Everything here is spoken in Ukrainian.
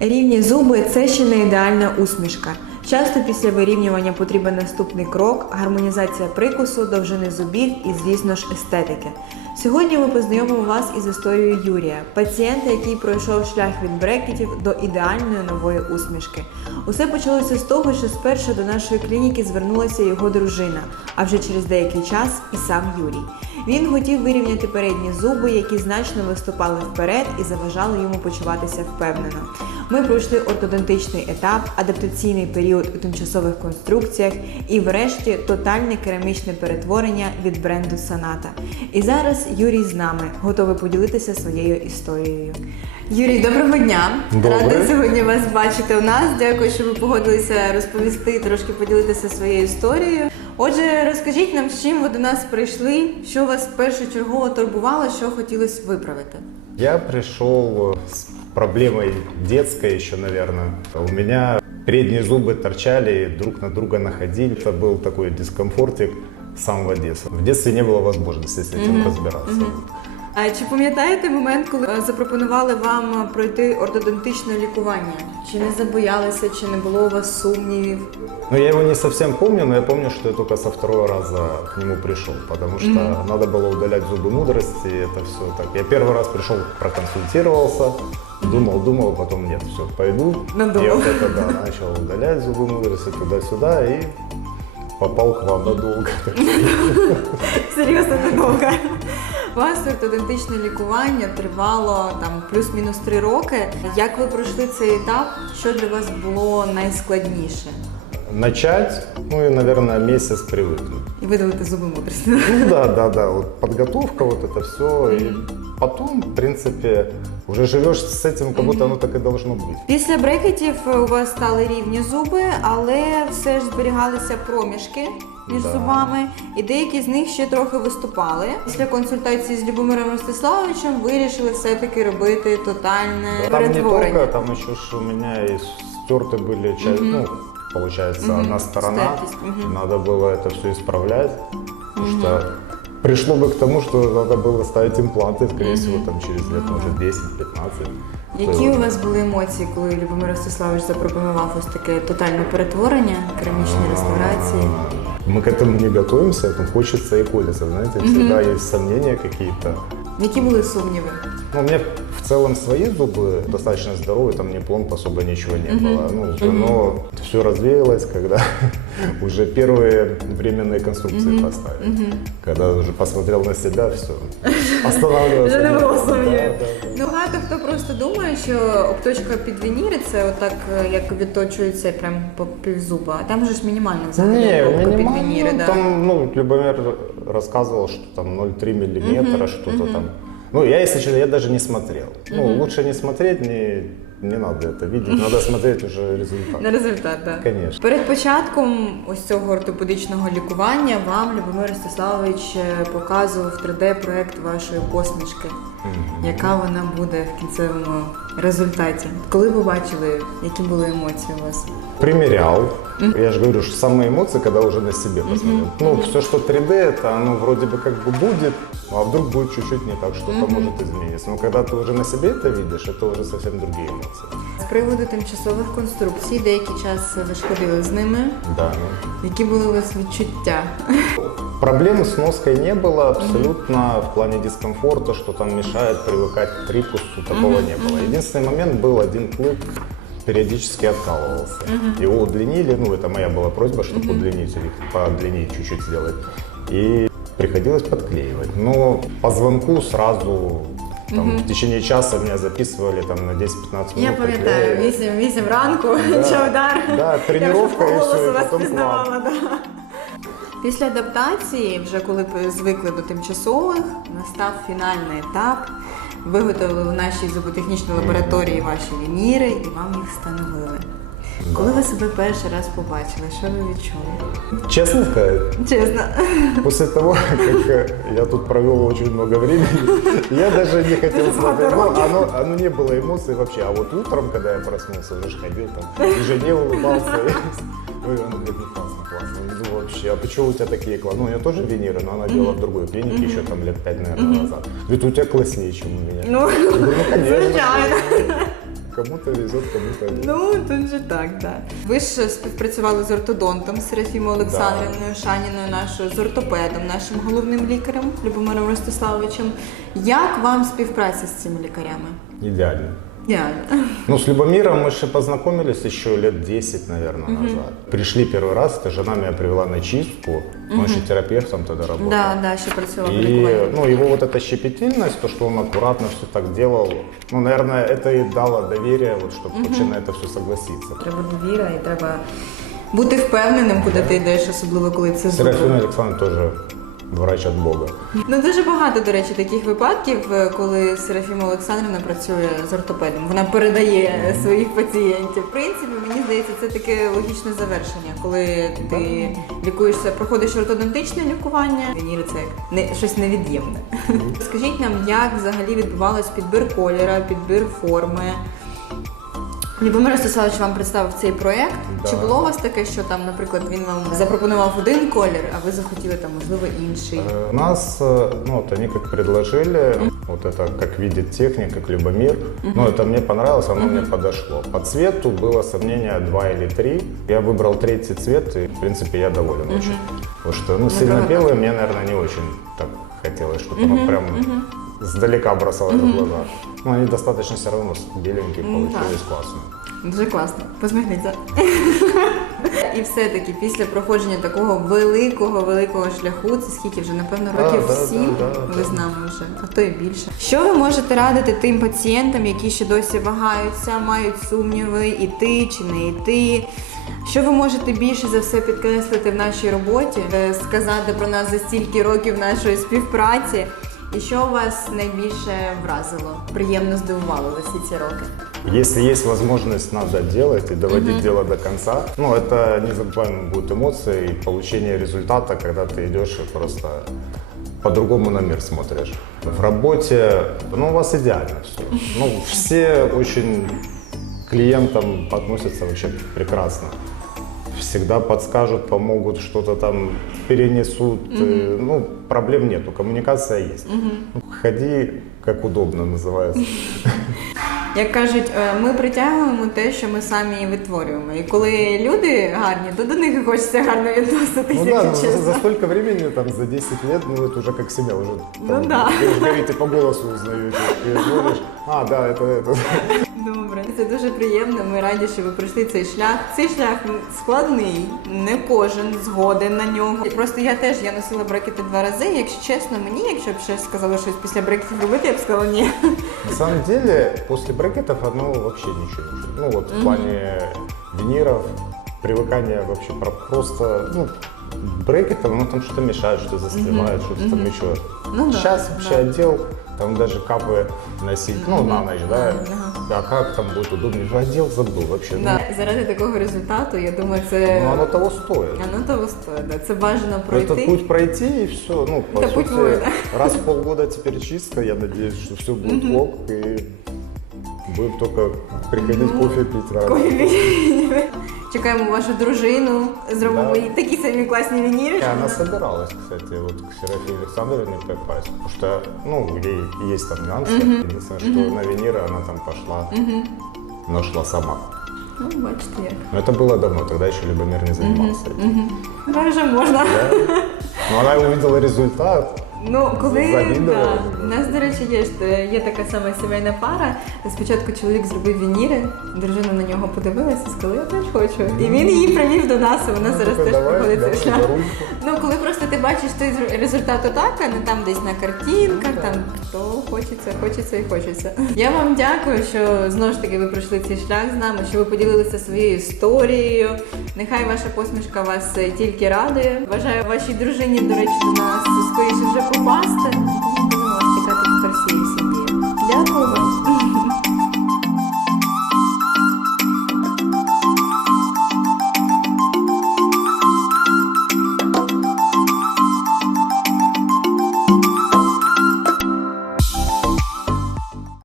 Рівні зуби це ще не ідеальна усмішка. Часто після вирівнювання потрібен наступний крок гармонізація прикусу, довжини зубів і, звісно ж, естетики. Сьогодні ми познайомимо вас із історією Юрія, пацієнта, який пройшов шлях від брекетів до ідеальної нової усмішки. Усе почалося з того, що спершу до нашої клініки звернулася його дружина, а вже через деякий час і сам Юрій. Він хотів вирівняти передні зуби, які значно виступали вперед і заважали йому почуватися впевнено. Ми пройшли ортодонтичний етап, адаптаційний період у тимчасових конструкціях і, врешті, тотальне керамічне перетворення від бренду Саната. І зараз Юрій з нами готовий поділитися своєю історією. Юрій, доброго дня! Рада сьогодні вас бачити у нас. Дякую, що ви погодилися розповісти, трошки поділитися своєю історією. Отже, розкажіть нам, з чим ви до нас прийшли, що вас першочергово турбувало, що хотілося виправити. Я пришел с проблемой детской еще, наверное. У меня передние зубы торчали, друг на друга находили. Это был такой дискомфортик с самого детства. В детстве не было возможности с этим разбираться. А чи пам'ятаєте момент, коли е, запропонували вам пройти ортодонтичне лікування? Чи не забоялися, чи не було у вас сумнівів? Ну, я его не совсем помню, но я помню, что я только со второго раза к нему пришел, потому что надо было удалять зубы мудрости, это все так. Я первый раз пришел, проконсультировался, думал, думал, потом нет, все, пойду. Надумал. И вот это, да, начал удалять зубы мудрости туда-сюда и попал к вам надолго. Серйозно недовго. У вас ортодонтичне лікування тривало там плюс-мінус три роки. Як ви пройшли цей етап? Що для вас було найскладніше? Начать, ну и, наверное, месяц привыкнуть. І видалити зуби мудрості. Ну да, да, да, вот подготовка, вот это все. И потом, в принципе, уже живешь с этим, как будто оно так и должно быть. Після брекетів у вас стали рівні зуби, але все ж зберігалися проміжки між Да. зубами, і деякі з них ще трохи виступали. Після консультації з Любомиром Ростиславовичем вирішили все-таки робити тотальне Там не перетворення. только, там еще ж у меня и стерты были, часть, ну, получается, одна сторона. Стертость, мгм. Надо было это все исправлять, потому что пришло бы к тому, что надо было ставить импланты, скорее всего, там через лет, может, 10-15. Які у вас були емоції, коли Любомир Ростиславович запропонував ось таке тотальне перетворення, керамічні реставрації? Мы к этому не готовимся, но хочется и колется, знаете, всегда есть сомнения какие-то. Які були сумніви? Ну, у меня в целом свои зубы достаточно здоровые, там ни пломб особо ничего не было. Ну, но все развеялось, когда уже первые временные конструкции поставили. Когда уже посмотрел на себя, все. Останавливаться. Вже не нет. було Да, сумнівів. да, да. Ну, багато хто просто думає, що обточка під вініри це отак, е, як відточується прям по півзуба, а там же ж мінімальна взагалі Не, обробка під минимально, вініри. Да. там, ну, Любомир рассказывал, что там 0,3 миллиметра, что-то там. Ну, я, если честно, я даже не смотрел. Ну, лучше не смотреть, не, не надо это видеть, надо смотреть уже результат. На результат, так. Конечно. Перед початком ось цього ортопедичного лікування вам Любомир Ростиславович е, показував 3D-проект вашої посмішки, яка вона буде в кінцевому результаті. Коли ви бачили, які були емоції у вас? Примерял. Я же говорю, что самые эмоции, когда уже на себе посмотрел. Ну, все, что 3D, это оно вроде бы как бы будет, ну, а вдруг будет чуть-чуть не так, что-то может измениться. Но когда ты уже на себе это видишь, это уже совсем другие эмоции. З приводу тимчасових конструкцій, деякий час ви ж ходили з ними. Да. ну. Які були у вас відчуття? Проблем с ноской не было абсолютно в плане дискомфорта, что там мешает привыкать к прикусу, такого не было. Единственный момент был один клык периодически откалывался. Его удлинили, ну это моя была просьба, чтобы удлинить их, подлиннее чуть-чуть сделать. И приходилось подклеивать. Но по звонку сразу там, в течение часа меня записывали там на 10-15 минут. Я пам'ятаю, приклеивали. 8, 8 ранку, Да. чавдар. Да, тренировка Я вже все, вас потом пізнавала, да. Після адаптації, вже коли звикли до тимчасових, настав фінальний етап. Виготовили в нашій зуботехнічній лабораторії ваші вініри і вам їх встановили. Коли ви себе перший раз побачили, що ви відчули? Честно сказать, Чесно. После того, как э, я тут провел очень много времени, я даже не хотел смотреть. Ну, оно, оно не было эмоций вообще. А вот утром, когда я проснулся, уже ж ходил там, и жене улыбался. Ой, она говорит, ну классно, классно. Я думаю, вообще, а почему у тебя такие классные? Ну, у нее тоже виниры, но она делала в другой клинике еще там лет пять, наверное, назад. Говорит, у тебя класснее, чем у меня. Ну, Я говорю, ну, конечно. Кому-то везет, кому-то нет. Ну, тут же так, так. Ви ж співпрацювали з ортодонтом Серафімою Олександрівною Шаніною, нашою з ортопедом, нашим головним лікарем Любомиром Ростиславовичем. Як вам співпраця з цими лікарями? Идеально. Ідеально. Ну, с Любомиром мы же познакомились еще лет 10, наверное, назад. Пришли первый раз, это жена меня привела на чистку. Он еще терапевтом тогда работал. Да, да, ще працювала в И, лікуванні. ну, его вот эта щепетильность, то, что он аккуратно все так делал, ну, наверное, это и дало доверие, вот, чтобы вообще на это все согласиться. Треба довіра і треба бути впевненим, куди ти йдеш, особливо коли це Серафим зуб. Александр тоже врач от Бога. Ну дуже багато, до речі, таких випадків, е, коли Серафіма Олександрівна працює з ортопедом. Вона передає своїх пацієнтів. В принципі, мені здається, це таке логічне завершення, коли ти лікуєшся, проходиш ортодонтичне лікування. Вініри це не щось невід'ємне. Скажіть нам, як взагалі відбувалось підбір кольора, підбір форми. Любомир Ростиславович вам представив цей проект. Да. Чи було у вас таке, що там, наприклад, він вам запропонував один колір, а ви захотіли там можливо інший? Э, Нас, э, ну, вот они как предложили, вот это как видит техник, как Любомир. Ну, это мне понравилось, оно мне подошло. По цвету было сомнение 2 или 3. Я выбрал третий цвет, и, в принципе, я доволен очень. Потому что, ну, сильно правда. белый мне, наверное, не очень так хотелось, чтобы оно прям сдалека бросалось в глаза. Но они достаточно все равно беленькие получились классные. Дуже класно. Посміхніться. І все-таки після проходження такого великого великого шляху, це скільки вже напевно Да, років да, сім да, да, ви да. з нами вже, а то і більше. Що ви можете радити тим пацієнтам, які ще досі вагаються, мають сумніви, іти чи не йти? Що ви можете більше за все підкреслити в нашій роботі, е, сказати про нас за стільки років нашої співпраці? І що вас найбільше вразило, приємно здивувало за всі ці роки? Если есть возможность, надо делать и доводить дело до конца. Ну, это незабываемые будут эмоции и получение результата, когда ты идешь и просто по-другому на мир смотришь. В работе, ну, у вас идеально все. Ну, все очень к клиентам относятся вообще прекрасно. Всегда подскажут, помогут, что-то там перенесут. э, Ну, проблем нету, коммуникация есть. Ну, Ходи, как удобно называется. Як кажуть, е, ми притягуємо те, що ми самі і витворюємо. І коли люди гарні, то до них і хочеться гарно відноситися, Ну да, якщо ну, за, чесно. за столько времени, там, за 10 лет, ну это уже как себя уже. там, Ну да. Вы же говорите, по голосу узнаете. И смотришь, а, да, это это. Це дуже приємно. Ми раді, що ви пройшли цей шлях. Цей шлях складний, не кожен згоден на нього. Просто я теж я носила брекети два рази. Якщо чесно, мені, якщо б ще сказали щось після брекетів робити, я б сказала ні. На самом деле, после брекетов оно вообще чувствует. Ну вот в плане виниров, привыкания вообще просто, ну, брекетов, ну там что-то мешает, что застревает, что-то там еще. Ну да, Сейчас вообще да. отдел, там даже капы носить, ну на ночь, да. Ага. А как там будет удобнее? Отдел забыл вообще. Ну, Да, заради такого результату, я думаю, це Ну, оно того стоит. Воно того стоїть. да. Це бажано Этот пройти. путь пройти и все. Ну, по Это путь сути, воина. раз в полгода теперь чистка, я надеюсь, что все будет ок и будем только приходить кофе пить раз. Кофе пить. Чекаємо вашу дружину, зробимо Да. їй такі самі класні вініри. И она собиралась, кстати, вот к Серафиме Александровне попасть, потому что, ну, ей есть там нюансы. Единственное, что на виниры она там пошла, но шла сама. Ну, бачите як. Но это было давно, тогда еще Любомир не занимался этим. Ну, вже можна. Да? Но она увидела результат. Ну, коли да. у нас, до речі, є, е, є така сама сімейна пара. Спочатку чоловік зробив вініри, дружина на нього подивилася і сказала, я теж хочу. І він її привів до нас, і вона Ну, зараз теж давай, проходить цей шлях. Ну, коли просто ти бачиш той результат отак, а не там десь на картинках, там то хочеться, хочеться і хочеться. Я вам дякую, що знову ж таки ви пройшли цей шлях з нами, що ви поділилися своєю історією. Нехай ваша посмішка вас е, тільки радує. Бажаю вашій дружині, до речі, до нас скоріше вже Boston.